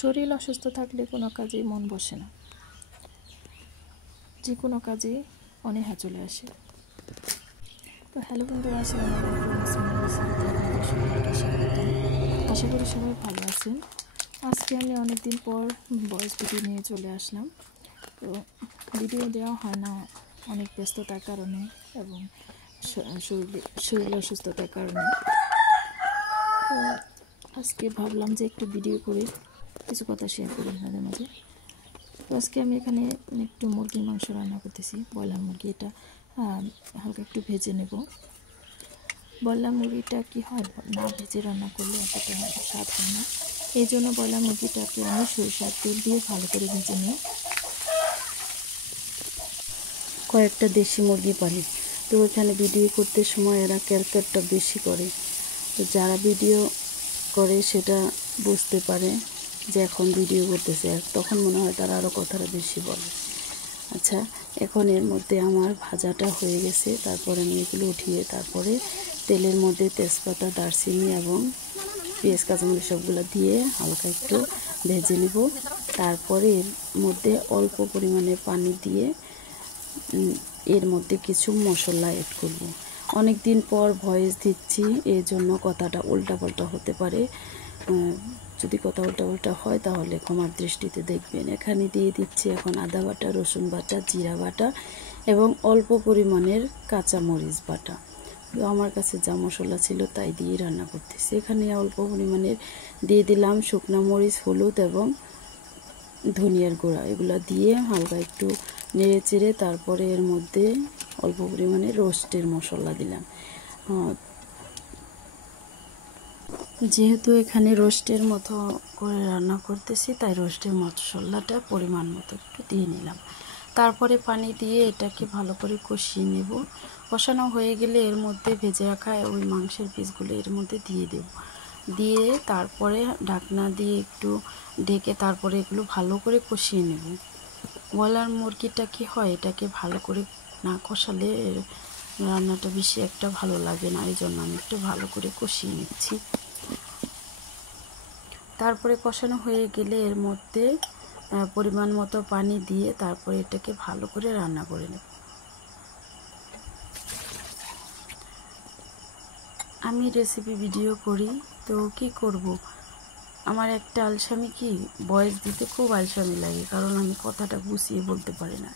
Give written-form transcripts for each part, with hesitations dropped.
শরীর অসুস্থ থাকলে কোনো কাজেই মন বসে না, যে কোনো কাজে অনীহা চলে আসে। তো হ্যালো বন্ধুরা, আসসালামু আলাইকুম। আপনাদের সবাইকে স্বাগত। আশা করি সবাই ভালো আছেন। আজকে আমি অনেকদিন পর ভয়েস ভিডিও নিয়ে চলে আসলাম। তো ভিডিও দেওয়া হয় না অনেক ব্যস্ততার কারণে এবং শরীর অসুস্থতার কারণে। তো আজকে ভাবলাম যে একটু ভিডিও করে কিছু কথা শেয়ার করি আপনাদের মাঝে। তো আজকে আমি এখানে একটু মুরগির মাংস রান্না করতেছি, ব্রয়লার মুরগি। এটা হালকা একটু ভেজে নেব। ব্রয়লার মুরগিটা কি হয়, না ভেজে রান্না করলে এতটা স্বাদ হয় না। এই জন্য ব্রয়লার মুরগিটাকে আমি সরিষার তেল দিয়ে ভালো করে ভেজে নিই। কয়েকটা দেশি মুরগি পালি, তো এখানে ভিডিও করতে সময় এরা ক্যারক্টারটা বেশি করে। তো যারা ভিডিও করে সেটা বুঝতে পারে যে এখন ভিডিও করতেছে, আর তখন মনে হয় তারা আরও কথাটা বেশি বলে। আচ্ছা, এখন এর মধ্যে আমার ভাজাটা হয়ে গেছে। তারপরে আমি এগুলো উঠিয়ে তারপরে তেলের মধ্যে তেজপাতা, দারচিনি এবং পেঁয়াজ, কাঁচামরিচ সবগুলো দিয়ে হালকা একটু ভেজে নেব। তারপরে এর মধ্যে অল্প পরিমাণে পানি দিয়ে এর মধ্যে কিছু মশলা অ্যাড করব। অনেক দিন পর ভয়েস দিচ্ছি, এই জন্য কথাটা উল্টাপাল্টা হতে পারে। যদি কথা উল্টাপাল্টা হয় তাহলে ক্ষমার দৃষ্টিতে দেখবেন। এখানে দিয়ে দিচ্ছি এখন আদা বাটা, রসুন বাটা, জিরা বাটা এবং অল্প পরিমাণের কাঁচামরিচ বাটা। তো আমার কাছে যা মশলা ছিল তাই দিয়ে রান্না করতেছি। এখানে অল্প পরিমাণের দিয়ে দিলাম শুকনো মরিচ, হলুদ এবং ধনিয়ার গুঁড়া। এগুলো দিয়ে হালকা একটু নেড়ে চেড়ে তারপরে এর মধ্যে অল্প পরিমাণে রোস্টের মশলা দিলাম। যেহেতু এখানে রোস্টের মতো করে রান্না করতেছি, তাই রোস্টের মশলাটা পরিমাণ মতো একটু দিয়ে নিলাম। তারপরে পানি দিয়ে এটাকে ভালো করে কষিয়ে নেব। কষানো হয়ে গেলে এর মধ্যে ভেজে রাখা ওই মাংসের পিসগুলো এর মধ্যে দিয়ে দেব। দিয়ে তারপরে ঢাকনা দিয়ে একটু ঢেকে তারপরে এগুলো ভালো করে কষিয়ে নেব। ব্রয়লার মুরগিটা কি হয়, এটাকে ভালো করে না কষালে রান্নাটা বেশি একটা ভালো লাগে না, এই জন্য আমি একটু ভালো করে কষিয়ে নিচ্ছি। তারপরে কষানো হয়ে গেলে এর মধ্যে পরিমাণ মতো পানি দিয়ে তারপরে এটাকে ভালো করে রান্না করে নেব। আমি রেসিপি ভিডিও করি, তো কি করব, আমার একটা আলসামি কি ভয়েস দিতে খুব আলসামি লাগে, কারণ আমি কথাটা গুছিয়ে বলতে পারি না।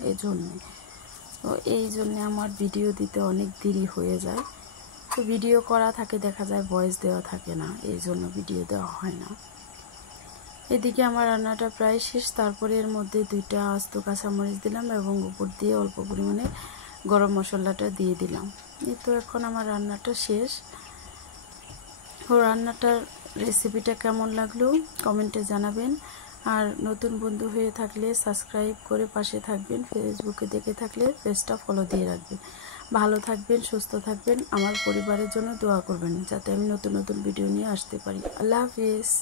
এই জন্যে আমার ভিডিও দিতে অনেক দেরি হয়ে যায়। তো ভিডিও করা থাকে, দেখা যায় ভয়েস দেওয়া থাকে না, এই জন্য ভিডিও দেওয়া হয় না। এদিকে আমার রান্নাটা প্রায় শেষ। তারপরে এর মধ্যে 2টা আস্ত কাঁচামরিচ দিলাম এবং উপর দিয়ে অল্প পরিমাণে গরম মশলাটা দিয়ে দিলাম। এই তো এখন আমার রান্নাটা শেষ। তো রান্নাটার রেসিপিটা কেমন লাগলো কমেন্টে জানাবেন। আর নতুন বন্ধু হয়ে থাকলে সাবস্ক্রাইব করে পাশে থাকবেন। ফেসবুকে দেখে থাকলে পেজটা ফলো দিয়ে রাখবেন। ভালো থাকবেন, সুস্থ থাকবেন। আমার পরিবারের জন্য দোয়া করবেন যাতে আমি নতুন নতুন ভিডিও নিয়ে আসতে পারি। আল্লাহ হাফিজ।